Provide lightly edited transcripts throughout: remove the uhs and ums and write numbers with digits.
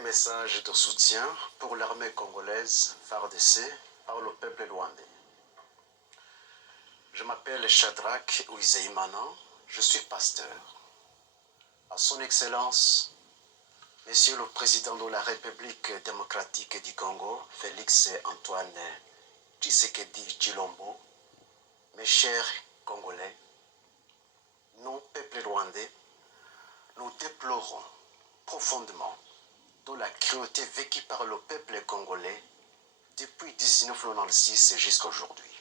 Un message de soutien pour l'armée congolaise FARDC par le peuple rwandais. Je m'appelle Shadrach Ouizeimana, je suis pasteur. À son Excellence, Monsieur le Président de la République démocratique du Congo, Félix Antoine Tshisekedi Tshilombo, mes chers Congolais, nous, peuple rwandais, nous déplorons profondément de la cruauté vécue par le peuple congolais depuis 1996 jusqu'à aujourd'hui.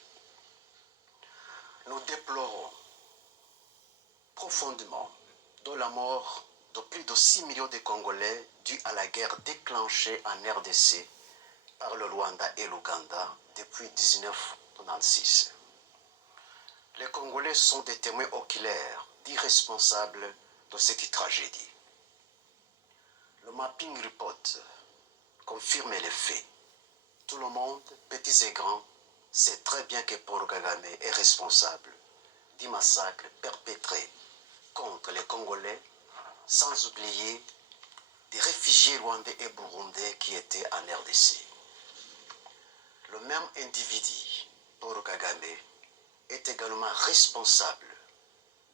Nous déplorons profondément de la mort de plus de 6 millions de Congolais due à la guerre déclenchée en RDC par le Rwanda et l'Ouganda depuis 1996. Les Congolais sont des témoins oculaires d'irresponsables de cette tragédie. Le mapping report confirme les faits. Tout le monde, petits et grands, sait très bien que Paul Kagame est responsable du massacre perpétré contre les Congolais, sans oublier des réfugiés rwandais et burundais qui étaient en RDC. Le même individu, Paul Kagame, est également responsable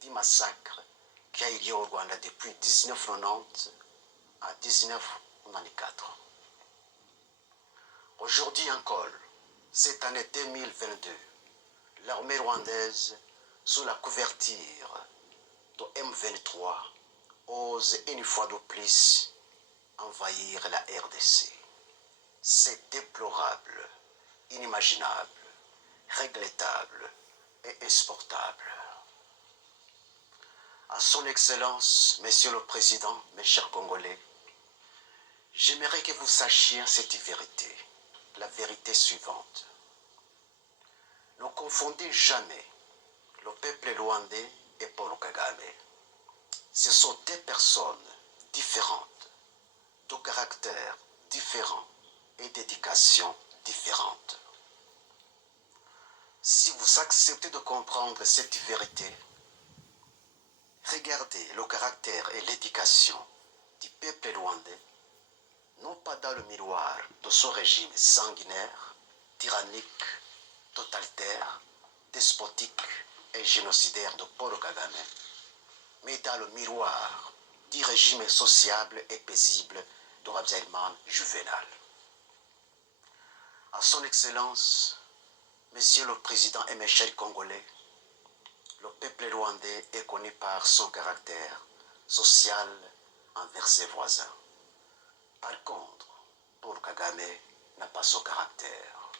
du massacre qui a eu lieu au Rwanda depuis 1990 à 1994. Aujourd'hui encore, cette année 2022, l'armée rwandaise, sous la couverture de M23, ose une fois de plus envahir la RDC. C'est déplorable, inimaginable, regrettable et insupportable. À son Excellence, Monsieur le Président, mes chers Congolais, j'aimerais que vous sachiez cette vérité, la vérité suivante. Ne confondez jamais le peuple rwandais et Paul Kagame. Ce sont deux personnes différentes, de caractères différents et d'éducation différente. Si vous acceptez de comprendre cette vérité, regardez le caractère et l'éducation du peuple rwandais, non pas dans le miroir de ce régime sanguinaire, tyrannique, totalitaire, despotique et génocidaire de Paul Kagame, mais dans le miroir du régime sociable et paisible de Habyarimana Juvenal. À son Excellence, Monsieur le Président et mes chers Congolais, le peuple rwandais est connu par son caractère social envers ses voisins. Par contre, Paul Kagame n'a pas ce caractère.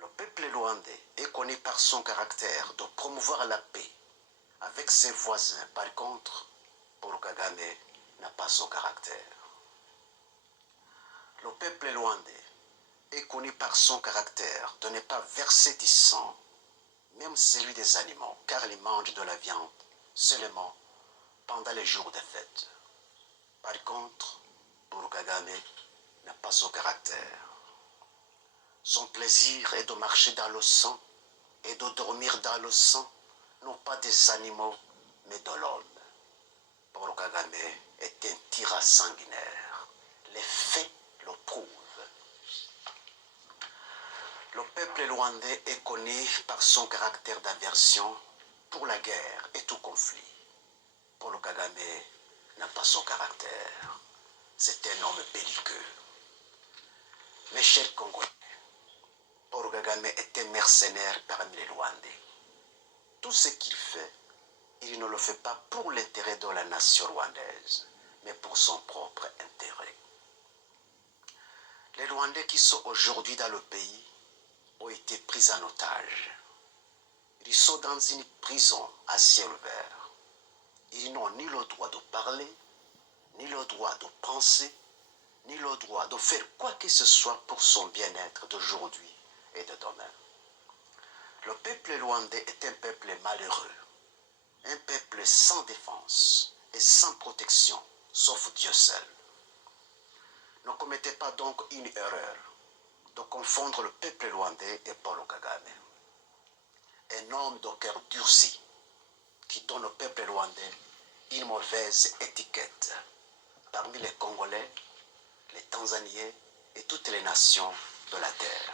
Le peuple rwandais est connu par son caractère de promouvoir la paix avec ses voisins. Par contre, Paul Kagame n'a pas ce caractère. Le peuple rwandais est connu par son caractère de ne pas verser du sang, même celui des animaux, car il mange de la viande seulement pendant les jours de fête. Par contre, Paul Kagame n'a pas ce caractère. Son plaisir est de marcher dans le sang et de dormir dans le sang, non pas des animaux, mais de l'homme. Paul Kagame est un tyran sanguinaire. Les faits le prouvent. Le peuple rwandais est connu par son caractère d'aversion pour la guerre et tout conflit. Paul Kagame n'a pas son caractère. C'est un homme belliqueux. Mes chers Congolais, Paul Kagame est un mercenaire parmi les Rwandais. Tout ce qu'il fait, il ne le fait pas pour l'intérêt de la nation rwandaise, mais pour son propre intérêt. Les Rwandais qui sont aujourd'hui dans le pays ont été pris en otage. Ils sont dans une prison à ciel ouvert. Ils n'ont ni le droit de parler, ni le droit de penser, ni le droit de faire quoi que ce soit pour son bien-être d'aujourd'hui et de demain. Le peuple rwandais est un peuple malheureux, un peuple sans défense et sans protection, sauf Dieu seul. Ne commettez pas donc une erreur de confondre le peuple rwandais et Paul Kagame. Un homme de cœur durci qui donne au peuple rwandais une mauvaise étiquette parmi les Congolais les Tanzaniens et toutes les nations de la terre.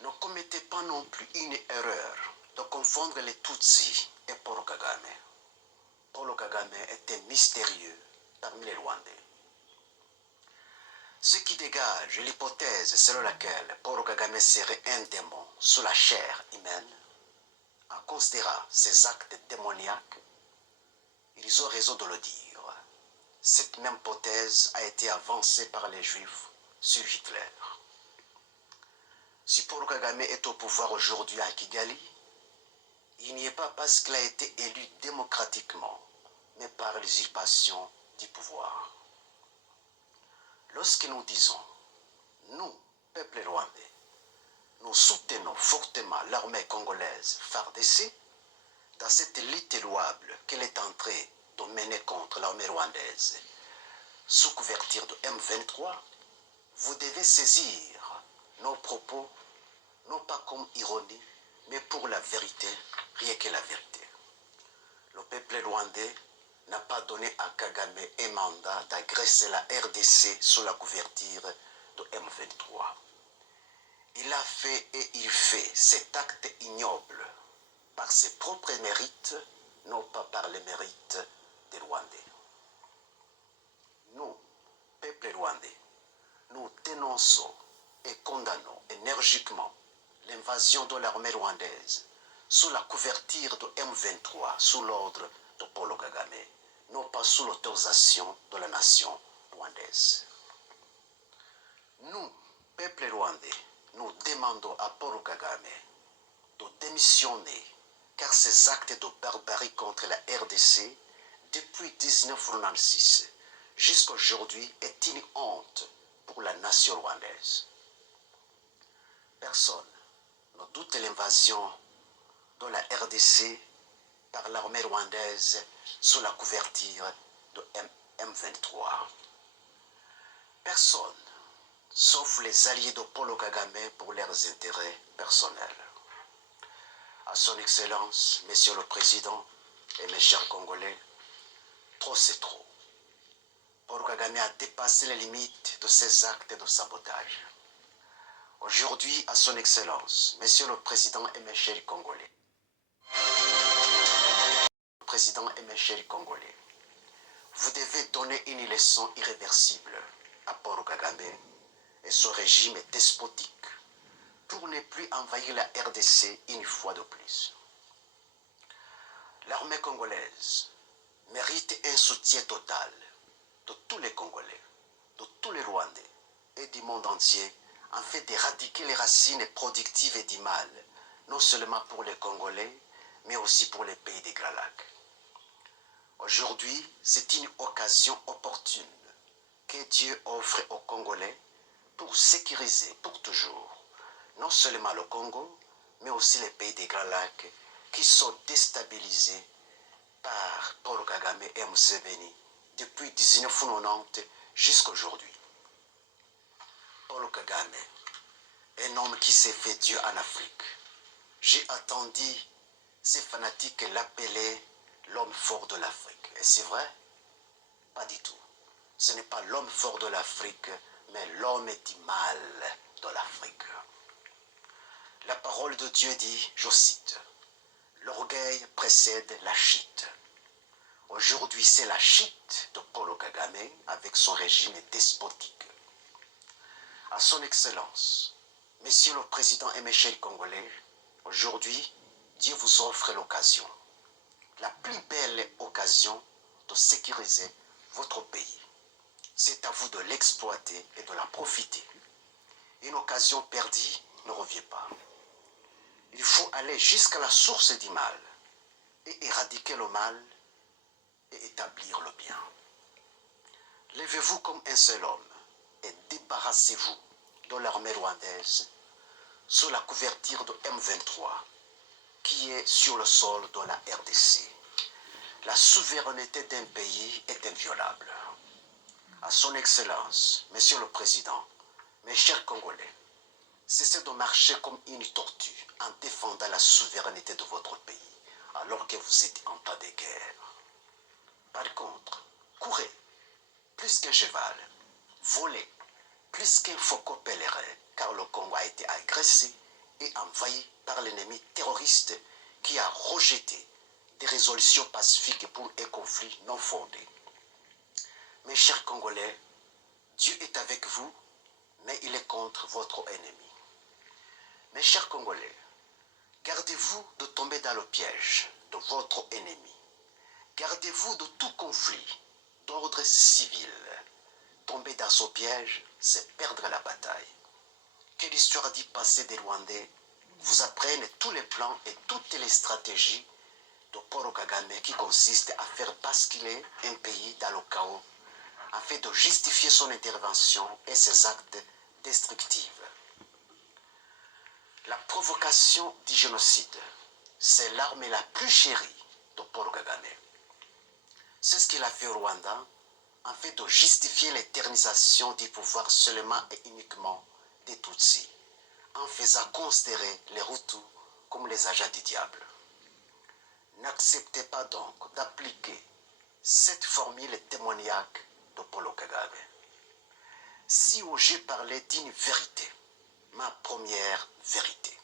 Ne commettez pas non plus une erreur de confondre les Tutsis et Paul Kagame. Paul Kagame était mystérieux parmi les Rwandais. Ce qui dégage l'hypothèse selon laquelle Paul Kagame serait un démon sous la chair humaine, en considérant ses actes démoniaques, ils ont raison de le dire. Cette même hypothèse a été avancée par les Juifs sur Hitler. Si Paul Kagame est au pouvoir aujourd'hui à Kigali, il n'y est pas parce qu'il a été élu démocratiquement, mais par l'usurpation du pouvoir. Lorsque nous disons, nous, peuple rwandais, nous soutenons fortement l'armée congolaise FARDC dans cette lutte louable qu'elle est en train de mener contre l'armée rwandaise sous couverture de M23, vous devez saisir nos propos, non pas comme ironie, mais pour la vérité, rien que la vérité. Le peuple rwandais n'a pas donné à Kagame un mandat d'agresser la RDC sous la couverture de M23. Il a fait et il fait cet acte ignoble par ses propres mérites, non pas par les mérites des Rwandais. Nous, peuple rwandais, nous dénonçons et condamnons énergiquement l'invasion de l'armée rwandaise sous la couverture de M23 sous l'ordre de Paul Kagame, non pas sous l'autorisation de la nation rwandaise. Nous, peuple rwandais, nous demandons à Paul Kagame de démissionner car ces actes de barbarie contre la RDC depuis 1996 jusqu'à aujourd'hui est une honte pour la nation rwandaise. Personne ne doute l'invasion de la RDC par l'armée rwandaise sous la couverture de M23. Personne, sauf les alliés de Paul Kagame pour leurs intérêts personnels. À son Excellence, Monsieur le Président et mes chers Congolais, trop c'est trop. Paul Kagame a dépassé les limites de ses actes de sabotage. Aujourd'hui, à son Excellence, Monsieur le Président et mes chers Congolais, vous devez donner une leçon irréversible à Paul Kagame et son régime despotique pour ne plus envahir la RDC une fois de plus. L'armée congolaise mérite un soutien total de tous les Congolais, de tous les Rwandais et du monde entier afin d'éradiquer les racines productives et du mal, non seulement pour les Congolais, mais aussi pour les pays des Grands Lacs. Aujourd'hui, c'est une occasion opportune que Dieu offre aux Congolais pour sécuriser pour toujours non seulement le Congo, mais aussi les pays des Grands Lacs qui sont déstabilisés par Paul Kagame et Museveni depuis 1990 jusqu'à aujourd'hui. Paul Kagame, un homme qui s'est fait Dieu en Afrique. J'ai attendu ces fanatiques l'appeler l'homme fort de l'Afrique. Et c'est vrai? Pas du tout. Ce n'est pas l'homme fort de l'Afrique, mais l'homme du mal de l'Afrique. La parole de Dieu dit, je cite, « L'orgueil précède la chute ». Aujourd'hui, c'est la chute de Paul Kagame avec son régime despotique. À son Excellence, Monsieur le Président et mes chers Congolais, aujourd'hui, Dieu vous offre l'occasion, la plus belle occasion de sécuriser votre pays. C'est à vous de l'exploiter et de la profiter. Une occasion perdue ne revient pas. Il faut aller jusqu'à la source du mal et éradiquer le mal et établir le bien. Levez-vous comme un seul homme et débarrassez-vous de l'armée rwandaise sous la couverture de M23 qui est sur le sol de la RDC. La souveraineté d'un pays est inviolable. À son Excellence, Monsieur le Président, mes chers Congolais, cessez de marcher comme une tortue en défendant la souveraineté de votre pays alors que vous êtes en temps de guerre. Par contre, courez plus qu'un cheval volé plus qu'un faucon pèlerin, car le Congo a été agressé et envahi par l'ennemi terroriste qui a rejeté des résolutions pacifiques pour un conflit non fondé. Mes chers Congolais, Dieu est avec vous, mais il est contre votre ennemi. Mes chers Congolais, gardez-vous de tomber dans le piège de votre ennemi. Gardez-vous de tout conflit d'ordre civil. Tomber dans ce piège, c'est perdre la bataille. Que l'histoire du passé des Rwandais vous apprenne tous les plans et toutes les stratégies de Paul Kagame qui consistent à faire basculer un pays dans le chaos afin de justifier son intervention et ses actes destructifs. La provocation du génocide, c'est l'arme la plus chérie de Paul Kagame. C'est ce qu'il a fait au Rwanda afin de justifier l'éternisation du pouvoir seulement et uniquement des Tutsis, en faisant considérer les Hutus comme les agents du diable. N'acceptez pas donc d'appliquer cette formule démoniaque de Paul Kagame. Si j'ai parlé d'une vérité, ma première vérité,